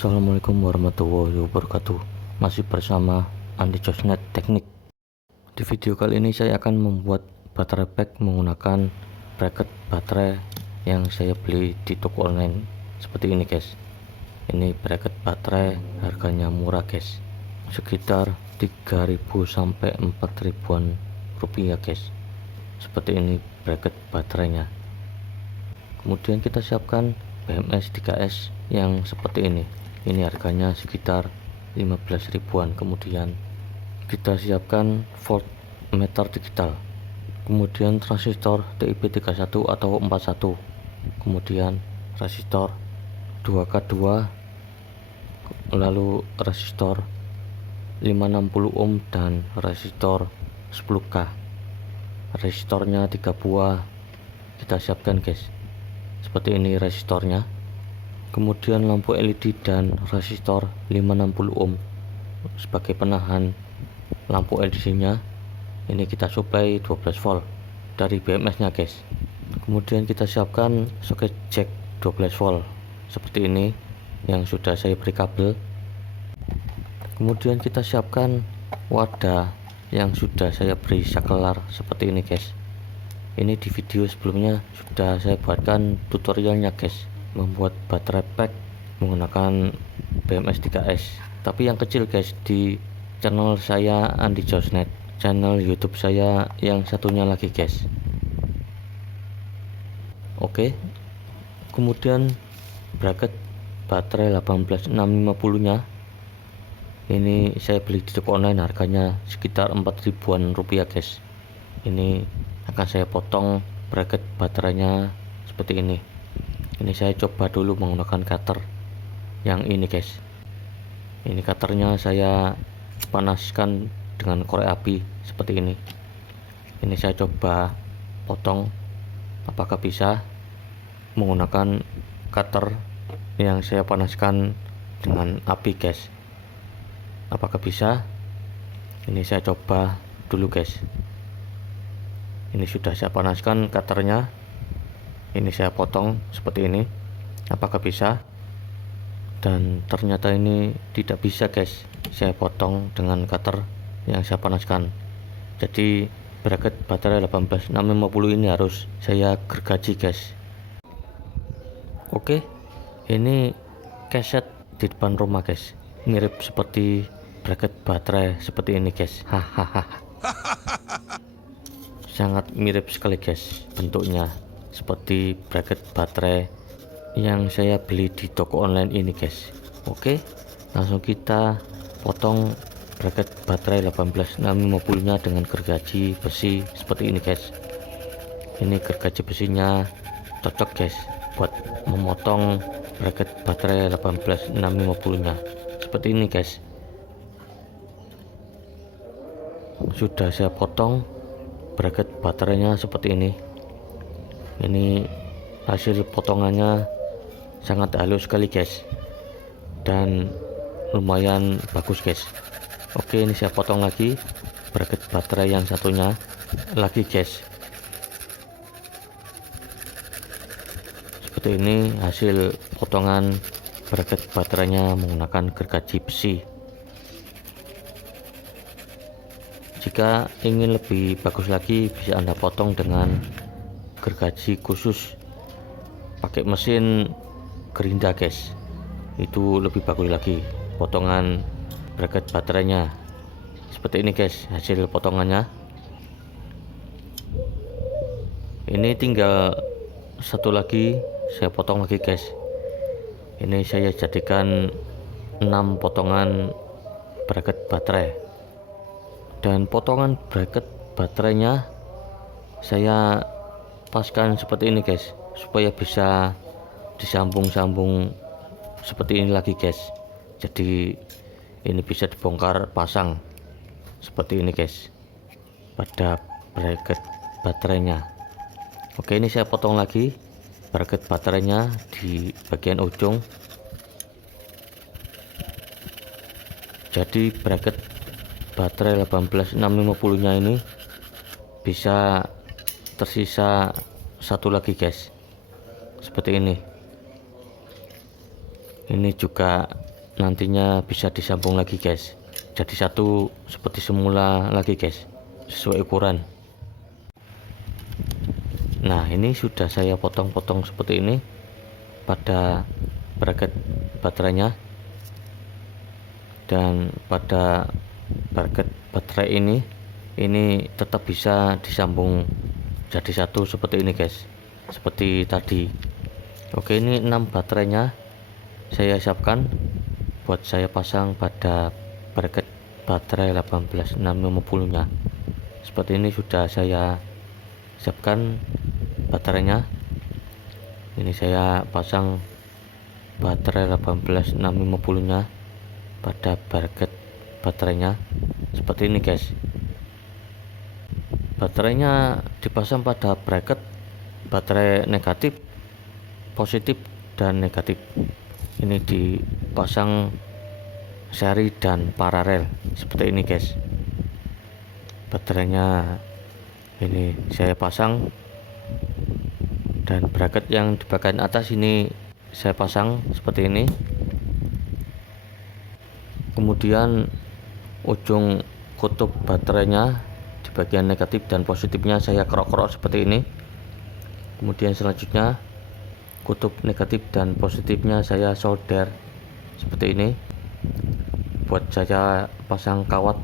Assalamualaikum warahmatullahi wabarakatuh. Masih bersama Andi Josnet Teknik. Di video kali ini saya akan membuat baterai pack menggunakan bracket baterai yang saya beli di toko online seperti ini guys. Ini bracket baterai harganya murah guys, sekitar 3.000 sampai 4.000-an rupiah guys. Seperti ini bracket baterainya. Kemudian kita siapkan BMS 3S yang seperti ini harganya sekitar 15 ribuan. Kemudian kita siapkan voltmeter digital, kemudian transistor DIP31 atau 41, kemudian resistor 2K2, lalu resistor 560 ohm dan resistor 10K. Resistornya 3 buah kita siapkan guys. Seperti ini resistornya. Kemudian lampu LED dan resistor 560 ohm sebagai penahan lampu LED nya. Ini kita supply 12 volt dari BMS nya guys. Kemudian kita siapkan soket jack 12 volt seperti ini yang sudah saya beri kabel. Kemudian kita siapkan wadah yang sudah saya beri sakelar seperti ini guys. Ini di video sebelumnya sudah saya buatkan tutorialnya guys, membuat baterai pack menggunakan BMS 3S, tapi yang kecil guys, di channel saya Andi Josnet, channel YouTube saya yang satunya lagi guys. Oke, kemudian bracket baterai 18650 nya ini saya beli di toko online, harganya sekitar 4.000-an rupiah guys. Ini akan saya potong bracket baterainya seperti ini. Ini saya coba dulu menggunakan cutter yang ini guys. Ini cutternya saya panaskan dengan korek api seperti ini. Ini saya coba potong apakah bisa menggunakan cutter yang saya panaskan dengan api guys. Apakah bisa? Ini saya coba dulu guys. Ini sudah saya panaskan cutternya. Ini saya potong seperti ini. Apakah bisa? Dan ternyata ini tidak bisa guys, saya potong dengan cutter yang saya panaskan. Jadi bracket baterai 18650 ini harus saya gergaji guys. Oke, ini keset di depan rumah guys, mirip seperti bracket baterai seperti ini guys. Hahaha, sangat mirip sekali guys bentuknya, seperti bracket baterai yang saya beli di toko online ini guys. Oke, langsung kita potong bracket baterai 18650 nya dengan gergaji besi seperti ini guys. Ini gergaji besinya cocok guys buat memotong bracket baterai 18650 nya seperti ini guys. Sudah saya potong bracket baterainya seperti ini. Ini hasil potongannya sangat halus sekali guys, dan lumayan bagus guys. Oke, ini saya potong lagi bracket baterai yang satunya lagi guys. Seperti ini hasil potongan bracket baterainya menggunakan gergaji besi. Jika ingin lebih bagus lagi, bisa Anda potong dengan gergaji khusus pakai mesin gerinda guys. Itu lebih bagus lagi potongan bracket baterainya. Seperti ini guys hasil potongannya. Ini tinggal satu lagi saya potong lagi guys. Ini saya jadikan 6 potongan bracket baterai, dan potongan bracket baterainya saya paskan seperti ini guys, supaya bisa disambung-sambung seperti ini lagi guys. Jadi ini bisa dibongkar pasang seperti ini guys pada bracket baterainya. Oke, ini saya potong lagi bracket baterainya di bagian ujung. Jadi bracket baterai 18650 nya ini bisa tersisa satu lagi guys, seperti ini. Ini juga nantinya bisa disambung lagi guys, jadi satu seperti semula lagi guys, sesuai ukuran. Nah, ini sudah saya potong-potong seperti ini pada bracket baterainya, dan pada bracket baterai ini tetap bisa disambung jadi satu seperti ini guys, seperti tadi. Oke, ini 6 baterainya saya siapkan buat saya pasang pada bracket baterai 18650 nya. Seperti ini sudah saya siapkan baterainya. Ini saya pasang baterai 18650 nya pada bracket baterainya seperti ini guys. Baterainya dipasang pada bracket baterai negatif, positif, dan negatif. Ini dipasang seri dan paralel seperti ini guys. Baterainya ini saya pasang, dan bracket yang di bagian atas ini saya pasang seperti ini. Kemudian ujung kutub baterainya di bagian negatif dan positifnya saya kerok-kerok seperti ini. Kemudian selanjutnya kutub negatif dan positifnya saya solder seperti ini buat saya pasang kawat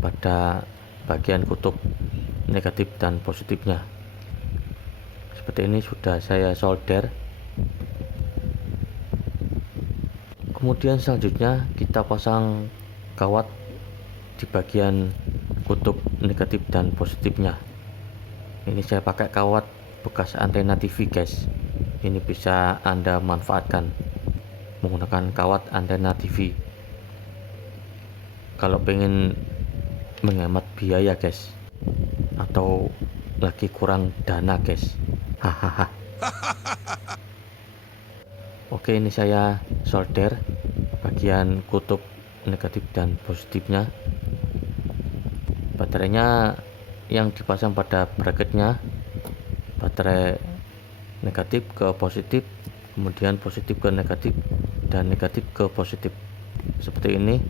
pada bagian kutub negatif dan positifnya. Seperti ini sudah saya solder. Kemudian selanjutnya kita pasang kawat di bagian kutub negatif dan positifnya. Ini saya pakai kawat bekas antena TV guys. Ini bisa Anda manfaatkan menggunakan kawat antena TV kalau pengen menghemat biaya guys, atau lagi kurang dana guys. Hahaha. Oke, ini saya solder bagian kutub negatif dan positifnya. Baterainya yang dipasang pada bracketnya baterai negatif ke positif, kemudian positif ke negatif, dan negatif ke positif seperti ini.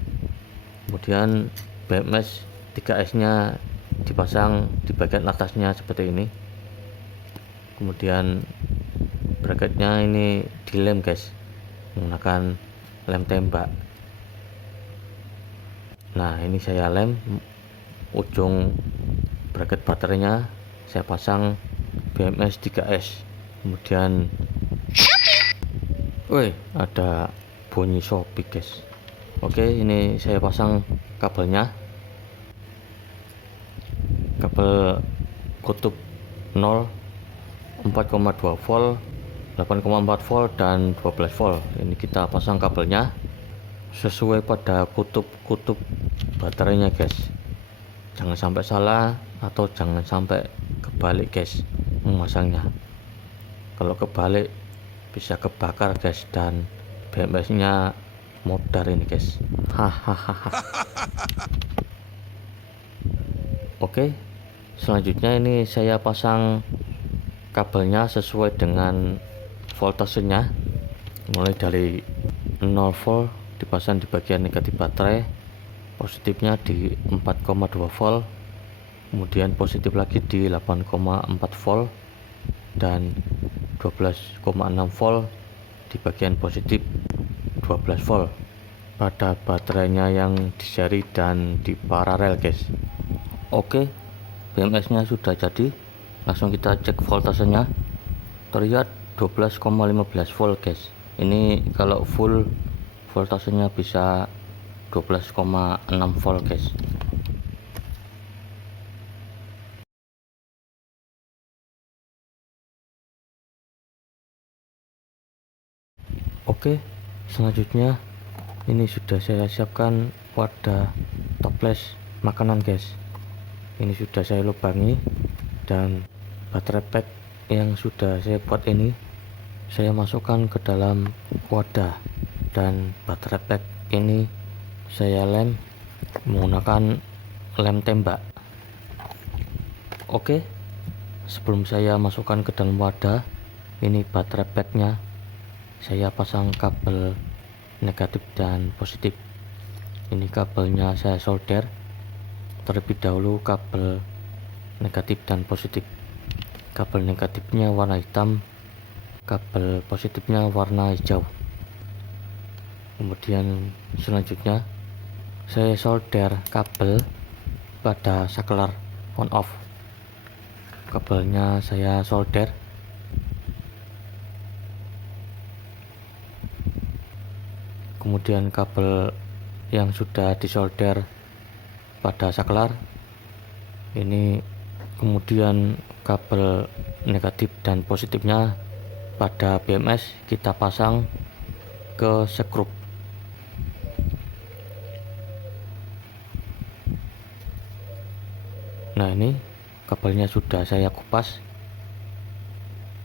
Kemudian BMS 3S nya dipasang di bagian atasnya seperti ini. Kemudian bracketnya ini dilem guys menggunakan lem tembak. Nah, ini saya lem ujung bracket baterainya, saya pasang BMS 3S. Kemudian ada bunyi Shopee guys. Oke, ini saya pasang kabelnya, kabel kutub 0, 4,2 volt, 8,4 volt, dan 12 volt. Ini kita pasang kabelnya sesuai pada kutub-kutub baterainya guys. Jangan sampai salah atau jangan sampai kebalik guys memasangnya. Kalau kebalik bisa kebakar guys, dan BMS nya modar ini guys. Hahaha. Oke, selanjutnya ini saya pasang kabelnya sesuai dengan voltasenya, mulai dari 0 volt dipasang di bagian negatif baterai, positifnya di 4,2 volt, kemudian positif lagi di 8,4 volt, dan 12,6 volt di bagian positif 12 volt pada baterainya yang di seri dan di paralel guys. Oke, BMS nya sudah jadi. Langsung kita cek voltasenya. Terlihat 12,15 volt guys. Ini kalau full voltasenya bisa 12,6 volt guys. Oke, selanjutnya ini sudah saya siapkan wadah toples makanan guys. Ini sudah saya lubangi, dan baterai pack yang sudah saya buat ini saya masukkan ke dalam wadah, dan baterai pack ini saya lem menggunakan lem tembak. Oke, sebelum saya masukkan ke dalam wadah ini baterai packnya, saya pasang kabel negatif dan positif. Ini kabelnya saya solder terlebih dahulu, kabel negatif dan positif. Kabel negatifnya warna hitam, kabel positifnya warna hijau. Kemudian selanjutnya saya solder kabel pada saklar on off. Kabelnya saya solder. Kemudian kabel yang sudah disolder pada saklar ini, kemudian kabel negatif dan positifnya pada BMS kita pasang ke skrup. Nah, ini kabelnya sudah saya kupas.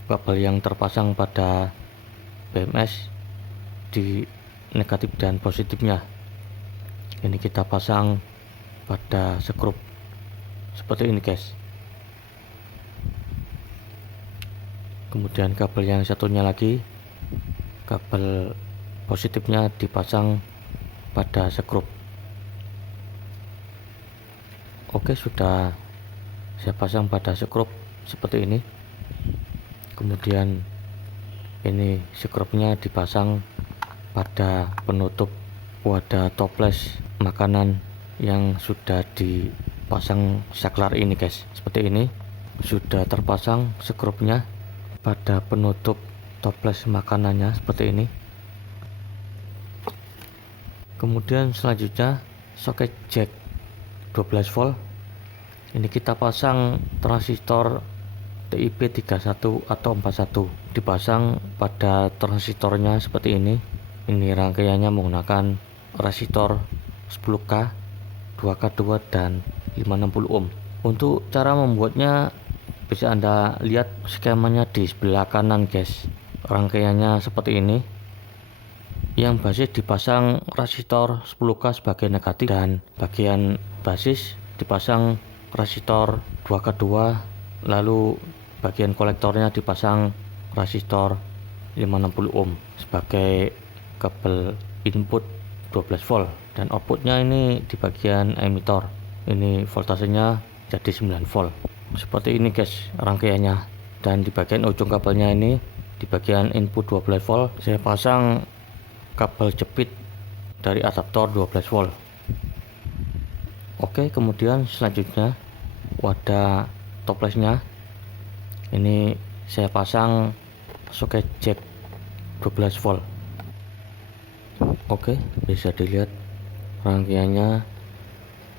Kabel yang terpasang pada BMS di negatif dan positifnya ini kita pasang pada skrup seperti ini, guys. Kemudian kabel yang satunya lagi, kabel positifnya dipasang pada skrup. Oke, sudah saya pasang pada skrup seperti ini. Kemudian ini skrupnya dipasang pada penutup wadah toples makanan yang sudah dipasang saklar ini, guys. Seperti ini, sudah terpasang skrupnya pada penutup toples makanannya seperti ini. Kemudian selanjutnya soket jack 12 volt ini kita pasang transistor TIP 31 atau 41, dipasang pada transistornya seperti ini. Ini rangkaiannya menggunakan resistor 10K, 2K2 dan 560 ohm. Untuk cara membuatnya bisa Anda lihat skemanya di sebelah kanan, guys. Rangkaiannya seperti ini. Yang basis dipasang resistor 10K sebagai negatif dan bagian basis dipasang resistor 2K2, lalu bagian kolektornya dipasang resistor 560 ohm sebagai kabel input 12 volt, dan outputnya ini di bagian emitor. Ini voltasenya jadi 9 volt seperti ini, guys, rangkaiannya. Dan di bagian ujung kabelnya ini, di bagian input 12 volt, saya pasang kabel jepit dari adaptor 12 volt. Oke, kemudian selanjutnya wadah toplesnya ini saya pasang soket jack 12 volt. Oke, bisa dilihat rangkaiannya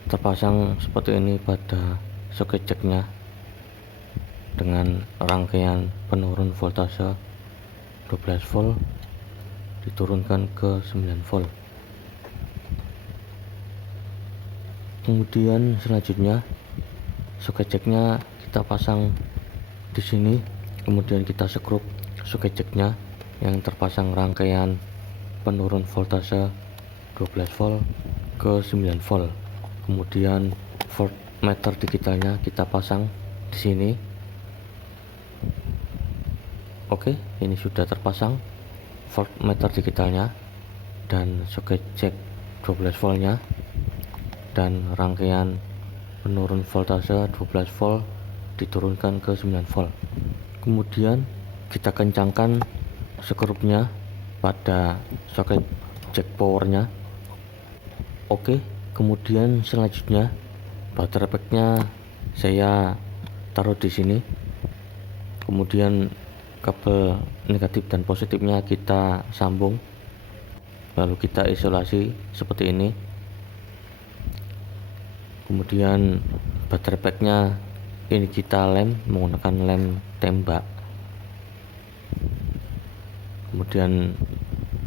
terpasang seperti ini pada soket jacknya dengan rangkaian penurun voltase 12 volt diturunkan ke 9 volt. Kemudian selanjutnya soket jacknya kita pasang di sini, kemudian kita skrup soket jacknya yang terpasang rangkaian penurun voltase 12 volt ke 9 volt. Kemudian voltmeter digitalnya kita pasang di sini. Oke, ini sudah terpasang voltmeter digitalnya dan soket jack 12 voltnya dan rangkaian penurun voltase 12 volt diturunkan ke 9 volt. Kemudian kita kencangkan skrupnya pada soket jack powernya. Oke, kemudian selanjutnya baterai packnya saya taruh di sini. Kemudian kabel negatif dan positifnya kita sambung, lalu kita isolasi seperti ini. Kemudian baterai packnya ini kita lem menggunakan lem tembak. Kemudian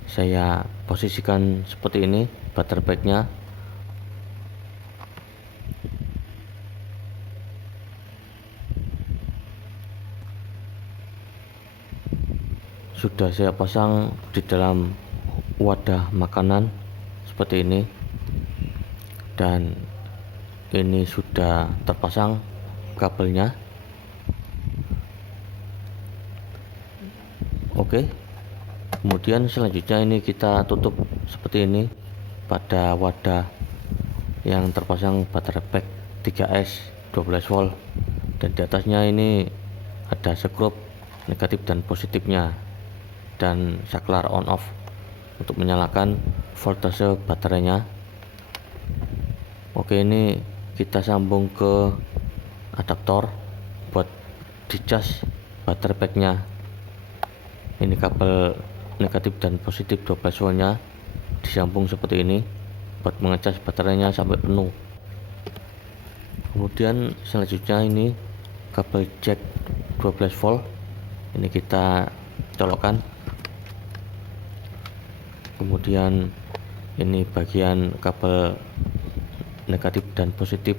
saya posisikan seperti ini baterai packnya. Sudah saya pasang di dalam wadah makanan seperti ini, dan ini sudah terpasang kabelnya. Oke, Kemudian selanjutnya ini kita tutup seperti ini pada wadah yang terpasang baterai pack 3S 12 volt, dan di atasnya ini ada skrup negatif dan positifnya dan saklar on off untuk menyalakan voltase baterainya. Oke, ini kita sambung ke adaptor buat dicas baterai packnya. Ini kabel negatif dan positif 12 voltnya disambung seperti ini buat mengecas baterainya sampai penuh. Kemudian selanjutnya ini kabel jack 12 volt, ini kita colokkan. Kemudian ini bagian kabel negatif dan positif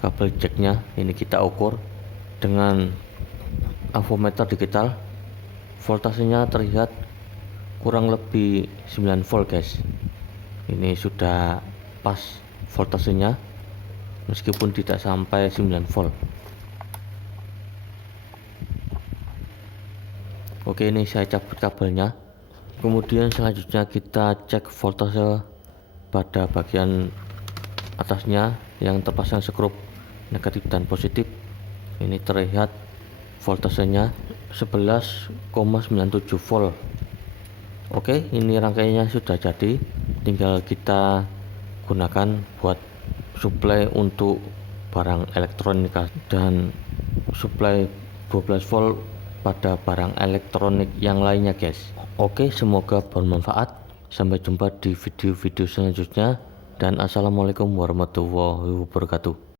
kabel jacknya, ini kita ukur dengan avometer digital. Voltasenya terlihat kurang lebih 9 volt guys. Ini sudah pas voltasenya meskipun tidak sampai 9 volt. Oke, ini saya cabut kabelnya. Kemudian selanjutnya kita cek voltase pada bagian atasnya yang terpasang skrup negatif dan positif. Ini terlihat voltasenya 11,97 volt. Oke, ini rangkaiannya sudah jadi, tinggal kita gunakan buat suplai untuk barang elektronika dan suplai 12 volt pada barang elektronik yang lainnya guys. Oke, semoga bermanfaat. Sampai jumpa di video-video selanjutnya, dan assalamualaikum warahmatullahi wabarakatuh.